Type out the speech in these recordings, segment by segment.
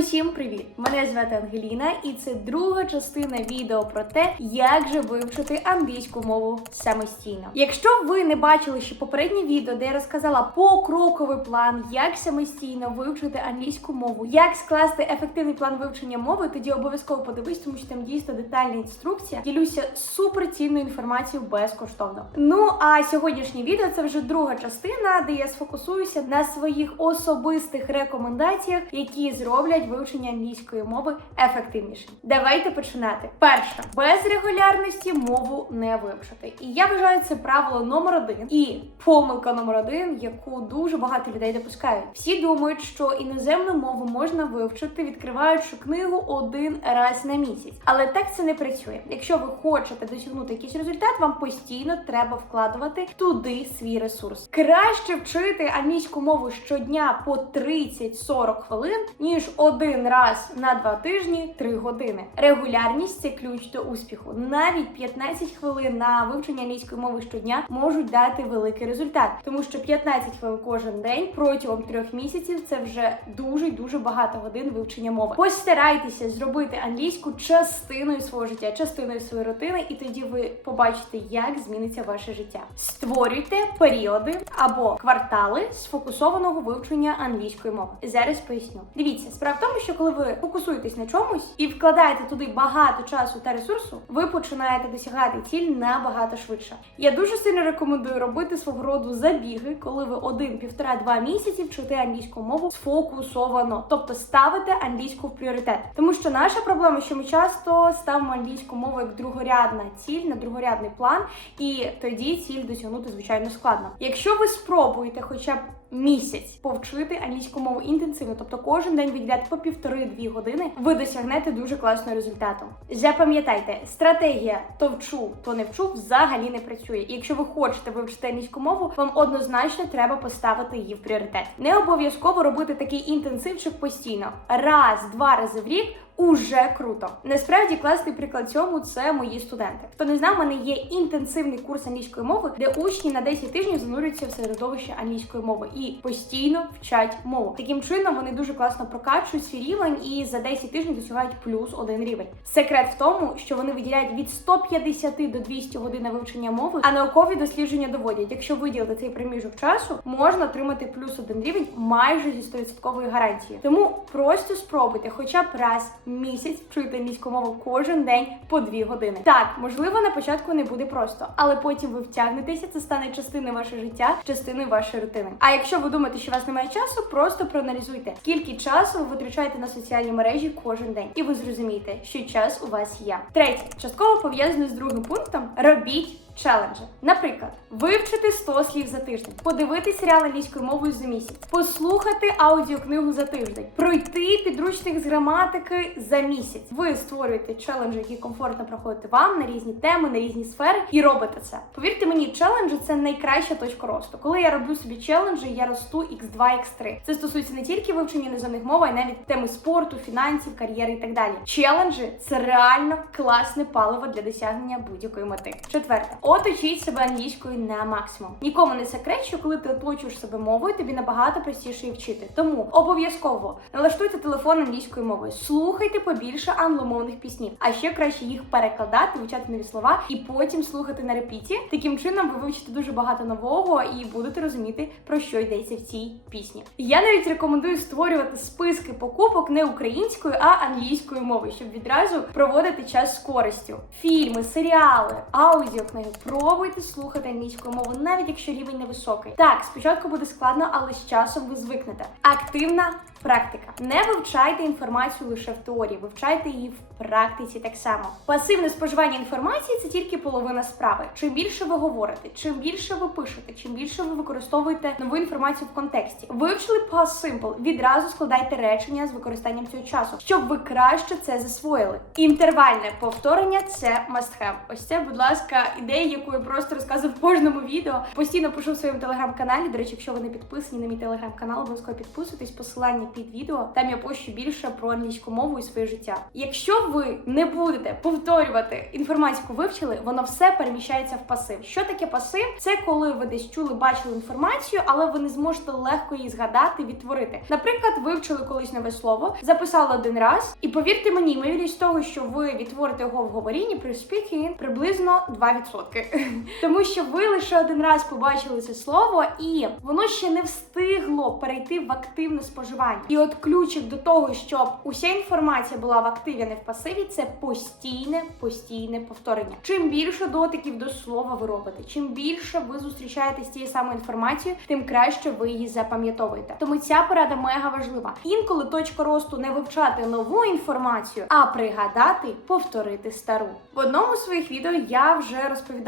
Усім привіт! Мене звати Ангеліна, і це друга частина відео про те, як же вивчити англійську мову самостійно. Якщо ви не бачили ще попереднє відео, де я розказала покроковий план, як самостійно вивчити англійську мову, як скласти ефективний план вивчення мови, тоді обов'язково подивись, тому що там дійсно детальна інструкція. Ділюся суперцінною інформацією безкоштовно. Ну а сьогоднішнє відео це вже друга частина, де я сфокусуюся на своїх особистих рекомендаціях, які зроблять вивчення англійської мови ефективнішим. Давайте починати. Перше, без регулярності мову не вивчити. І я вважаю це правило номер один і помилка номер один, яку дуже багато людей допускають. Всі думають, що іноземну мову можна вивчити, відкриваючи книгу один раз на місяць. Але так це не працює. Якщо ви хочете досягнути якийсь результат, вам постійно треба вкладувати туди свій ресурс. Краще вчити англійську мову щодня по 30-40 хвилин, ніж один раз на два тижні 3 години. Регулярність це ключ до успіху. Навіть 15 хвилин на вивчення англійської мови щодня можуть дати великий результат, тому що 15 хвилин кожен день протягом трьох місяців це вже дуже дуже багато годин вивчення мови. Постарайтеся зробити англійську частиною свого життя, частиною своєї рутини, і тоді ви побачите, як зміниться ваше життя. Створюйте періоди або квартали сфокусованого вивчення англійської мови. Зараз поясню. Дивіться, справа тому, що коли ви фокусуєтесь на чомусь і вкладаєте туди багато часу та ресурсу, ви починаєте досягати ціль набагато швидше. Я дуже сильно рекомендую робити свого роду забіги, коли ви один, півтора, два місяці вчите англійську мову сфокусовано, тобто ставите англійську в пріоритет. Тому що наша проблема, що ми часто ставимо англійську мову як другорядна ціль на другорядний план, і тоді ціль досягнути звичайно складно. Якщо ви спробуєте, хоча б місяць повчити англійську мову інтенсивно, тобто кожен день виділяти по півтори-дві години, ви досягнете дуже класного результату. Запам'ятайте, стратегія то вчу, то не вчу взагалі не працює. І якщо ви хочете вивчити англійську мову, вам однозначно треба поставити її в пріоритет. Не обов'язково робити такий інтенсивчик постійно, раз-два рази в рік. Уже круто. Насправді класний приклад цьому це мої студенти. Хто не знав, у мене є інтенсивний курс англійської мови, де учні на 10 тижнів занурюються в середовище англійської мови і постійно вчать мову. Таким чином вони дуже класно прокачують свій рівень і за 10 тижнів досягають плюс один рівень. Секрет в тому, що вони виділяють від 150 до 200 годин вивчення мови, а наукові дослідження доводять, якщо виділити цей проміжок часу, можна отримати плюс один рівень майже зі 100% гарантією. Тому просто спробуйте, хоча б раз місяць вчити англійську мову кожен день по дві години. Так, можливо, на початку не буде просто, але потім ви втягнетеся, це стане частиною вашого життя, частиною вашої рутини. А якщо ви думаєте, що у вас немає часу, просто проаналізуйте, скільки часу ви витрачаєте на соціальні мережі кожен день, і ви зрозумієте, що час у вас є. Третє, частково пов'язане з другим пунктом, робіть. Челенджі, наприклад, вивчити 100 слів за тиждень, подивитись серіал англійською мовою за місяць, послухати аудіокнигу за тиждень, пройти підручник з граматики за місяць. Ви створюєте челенджі, які комфортно проходити вам на різні теми, на різні сфери, і робите це. Повірте мені, челенджі це найкраща точка росту. Коли я роблю собі челенджі, я росту x2, x3. Це стосується не тільки вивчення іноземних мов, а й навіть теми спорту, фінансів, кар'єри і так далі. Челенджі це реально класне паливо для досягнення будь-якої мети. Четверте. Оточіть себе англійською на максимум. Нікому не секрет, що коли ти оточуєш себе мовою, тобі набагато простіше її вчити. Тому обов'язково налаштуйте телефон англійською мовою, слухайте побільше англомовних піснів, а ще краще їх перекладати, вивчати нові слова і потім слухати на репіті. Таким чином ви вивчите дуже багато нового і будете розуміти про що йдеться в цій пісні. Я навіть рекомендую створювати списки покупок не українською, а англійською мовою, щоб відразу проводити час з користю. Фільми, серіали, аудіокниги. Пробуйте слухати англійську мову, навіть якщо рівень невисокий. Так, спочатку буде складно, але з часом ви звикнете. Активна практика. Не вивчайте інформацію лише в теорії, вивчайте її в практиці так само. Пасивне споживання інформації це тільки половина справи. Чим більше ви говорите, чим більше ви пишете, чим більше ви використовуєте нову інформацію в контексті. Вивчили past simple, відразу складайте речення з використанням цього часу, щоб ви краще це засвоїли. Інтервальне повторення це must have. Ось це, будь ласка, ідея ідеї, яку я просто розказую в кожному відео. Постійно пишу в своєму телеграм-каналі. До речі, якщо ви не підписані на мій телеграм-канал, обов'язково підписуйтесь. Посилання під відео. Там я пощу більше про англійську мову і своє життя. Якщо ви не будете повторювати інформацію, вивчили, воно все переміщається в пасив. Що таке пасив? Це коли ви десь чули, бачили інформацію, але ви не зможете легко її згадати, відтворити. Наприклад, вивчили колись нове слово, записали один раз, і повірте мені, ймовірність того, що ви відтворите його в говорінні при speaking, приблизно 2%. Тому що ви лише один раз побачили це слово, і воно ще не встигло перейти в активне споживання. І от ключик до того, щоб уся інформація була в активі, а не в пасиві, це постійне, постійне повторення. Чим більше дотиків до слова ви робите, чим більше ви зустрічаєтесь з тією самою інформацією, тим краще ви її запам'ятовуєте. Тому ця порада мега важлива. Інколи точка росту не вивчати нову інформацію, а пригадати, повторити стару. В одному з своїх відео я вже розповідала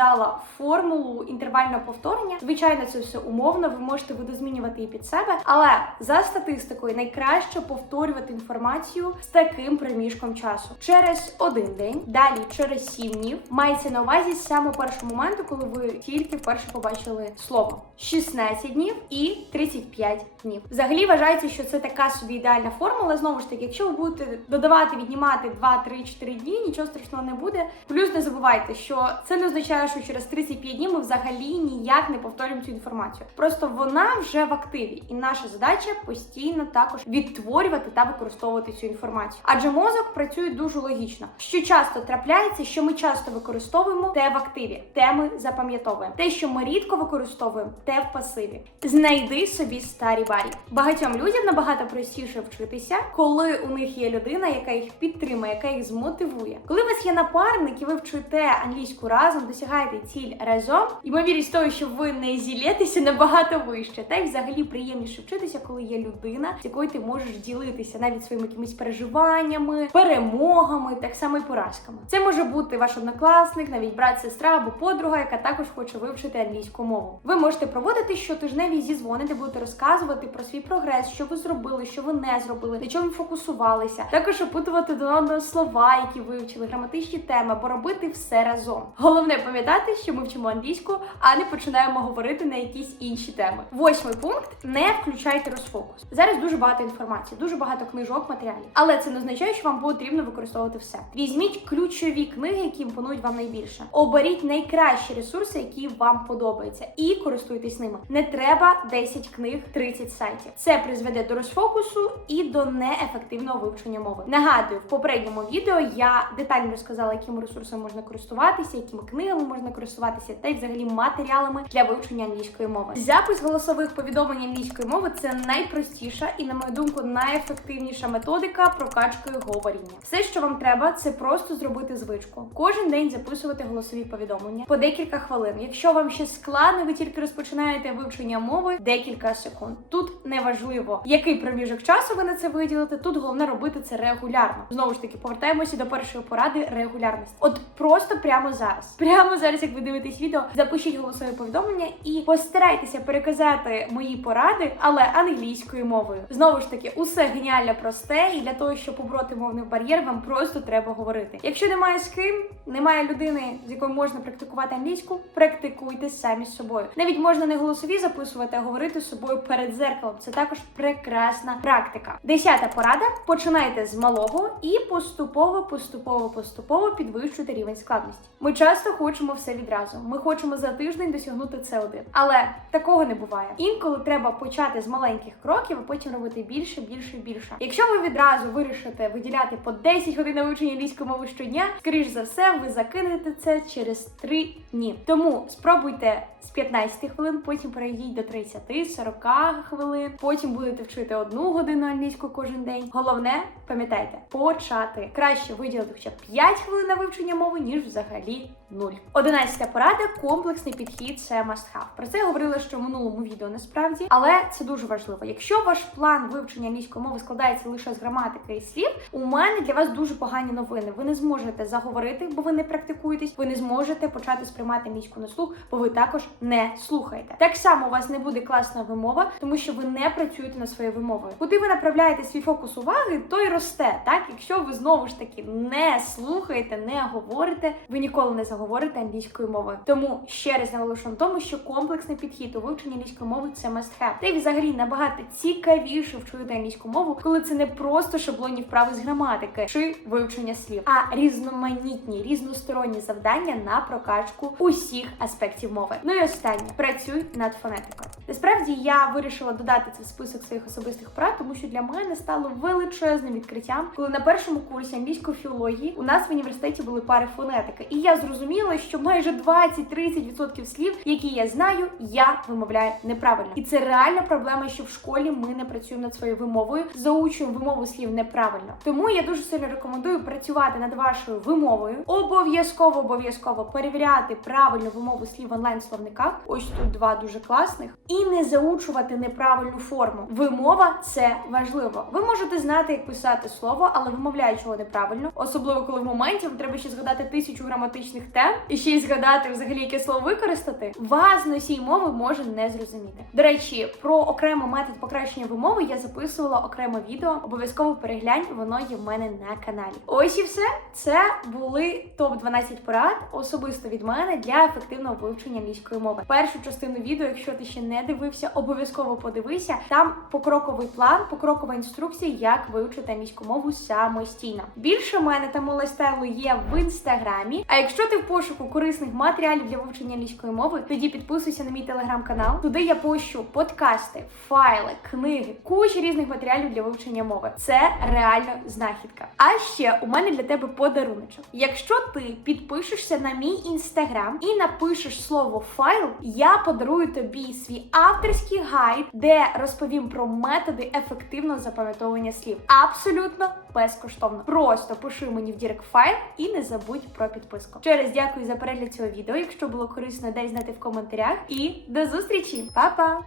формулу інтервального повторення. Звичайно, це все умовно, ви можете видозмінювати її під себе, але за статистикою найкраще повторювати інформацію з таким проміжком часу через один день, далі через 7 днів. Мається на увазі з самого першого моменту, коли ви тільки вперше побачили слово. 16 днів і 35 днів. Взагалі вважається, що це така собі ідеальна формула. Знову ж таки, якщо ви будете додавати, віднімати 2, 3, 4 дні, нічого страшного не буде. Плюс не забувайте, що це не означає, що через 35 днів ми взагалі ніяк не повторюємо цю інформацію. Просто вона вже в активі, і наша задача постійно також відтворювати та використовувати цю інформацію. Адже мозок працює дуже логічно. Що часто трапляється, що ми часто використовуємо те в активі, те ми запам'ятовуємо. Те, що ми рідко використовуємо, те в пасиві. Знайди собі старі барі. Багатьом людям набагато простіше вчитися, коли у них є людина, яка їх підтримує, яка їх змотивує. Коли у вас є напарник і ви вчите англійську разом, досягаєте ціль разом, ймовірність того, що ви не зілєтеся набагато вище. Та й взагалі приємніше вчитися, коли є людина, з якою ти можеш ділитися навіть своїми якимись переживаннями, перемогами, так само і поразками. Це може бути ваш однокласник, навіть брат, сестра або подруга, яка також хоче вивчити англійську мову. Ви можете проводити щотижневі зізвони, де будете розказувати про свій прогрес, що ви зробили, що ви не зробили, на чому фокусувалися. Також опитувати до одного слова, які вивчили, граматичні теми, або робити все разом. Головне пам'ятати, що ми вчимо англійську, а не починаємо говорити на якісь інші теми. Восьмий пункт: не включайте розфокус. Зараз дуже багато інформації, дуже багато книжок, матеріалів, але це не означає, що вам потрібно використовувати все. Візьміть ключові книги, які імпонують вам найбільше. Оберіть найкращі ресурси, які вам подобаються, і користуйтесь ними. Не треба 10 книг, 30 сайтів. Це призведе до розфокусу і до неефективного вивчення мови. Нагадую, в попередньому відео я детально розказала, якими ресурсами можна користуватися, якими книгами можна користуватися, та й взагалі матеріалами для вивчення англійської мови. Запис голосових повідомлень англійської мови це найпростіша і, на мою думку, найефективніша методика прокачки говоріння. Все, що вам треба, це просто зробити звичку. Кожен день записувати голосові повідомлення по декілька хвилин. Якщо вам ще складно, ви тільки розпочинаєте вивчення мови декілька секунд. Тут не важливо, який проміжок часу ви на це виділите. Тут головне робити це регулярно. Знову ж таки, повертаємося до першої поради регулярності. От просто прямо зараз, прямо зараз, як ви дивитесь відео, запишіть голосове повідомлення і постарайтеся переказати мої поради, але англійською мовою. Знову ж таки, усе геніально просте, і для того, щоб побороти мовний бар'єр, вам просто треба говорити. Якщо немає з ким, немає людини, з якою можна практикувати англійську, практикуйте самі з собою. Навіть можна не голосові записувати, а говорити з собою перед зеркалом. Це також прекрасна практика. Десята порада: починайте з малого і поступово, поступово, поступово підвищуйте рівень складності. Ми часто хочемо все відразу. Ми хочемо за тиждень досягнути це один, але такого не буває. Інколи треба почати з маленьких кроків, а потім робити більше, більше, більше. Якщо ви відразу вирішите виділяти по 10 годин на вивчення англійської мови щодня, скоріш за все, ви закинете це через 3 дні. Тому спробуйте з 15 хвилин, потім перейдіть до 30-40 хвилин, потім будете вчити одну годину англійську кожен день. Головне, пам'ятайте, почати краще виділити хоча б 5 хвилин на вивчення мови, ніж взагалі нуль. Одинадцята порада комплексний підхід це must have. Про це я говорила ще в минулому відео насправді, але це дуже важливо. Якщо ваш план вивчення англійської мови складається лише з граматики і слів, у мене для вас дуже погані новини. Ви не зможете заговорити, бо ви не практикуєтесь. Ви не зможете почати сприймати англійську на слух, бо ви також не слухаєте. Так само у вас не буде класна вимова, тому що ви не працюєте над своєю вимовою. Куди ви направляєте свій фокус уваги, то й росте. Так, якщо ви знову ж таки не слухаєте, не говорите, ви ніколи не заговорите англійською мови. Тому ще раз наголошую на тому, що комплексний підхід у вивченні англійської мови це must have. Та й взагалі набагато цікавіше вчити англійську мову, коли це не просто шаблонні вправи з граматики чи вивчення слів, а різноманітні, різносторонні завдання на прокачку усіх аспектів мови. Ну і останнє працюй над фонетикою. Насправді я вирішила додати це в список своїх особистих прав, тому що для мене стало величезним відкриттям, коли на першому курсі англійської філології у нас в університеті були пари фонетики, і я зрозуміла, що майже 20-30% слів, які я знаю, я вимовляю неправильно. І це реальна проблема, що в школі ми не працюємо над своєю вимовою, заучуємо вимову слів неправильно. Тому я дуже сильно рекомендую працювати над вашою вимовою. Обов'язково обов'язково перевіряти правильну вимову слів в онлайн словниках. Ось тут два дуже класних, і не заучувати неправильну форму. Вимова це важливо. Ви можете знати, як писати слово, але вимовляючи його неправильно, особливо коли в моменті вам треба ще згадати тисячу граматичних тем і ще й згадати взагалі яке слово використати. Вас носій мови може не зрозуміти. До речі, про окремий метод покращення вимови я записувала окреме відео. Обов'язково переглянь, воно є в мене на каналі. Ось і все. Це були топ 12 порад особисто від мене для ефективного вивчення англійської мови. Першу частину відео, якщо ти ще не дивився, обов'язково подивися. Там покроковий план, покрокова інструкція, як вивчити англійську мову самостійно. Більше мене там лайфстайлу є в інстаграмі. А якщо ти в пошуку корисних матеріалів для вивчення англійської мови, тоді підписуйся на мій телеграм-канал. Туди я пощу подкасти, файли, книги, куча різних матеріалів для вивчення мови. Це реально знахідка. А ще у мене для тебе подаруночок. Якщо ти підпишешся на мій інстаграм і напишеш слово файл, я подарую тобі свій авторський гайд, де розповім про методи ефективного запам'ятовування слів. Абсолютно безкоштовно. Просто пиши мені в дірект файл і не забудь про підписку. Ще раз дякую за перегляд цього відео. Якщо було корисно, дай знати в коментарях. І до зустрічі, Па-па!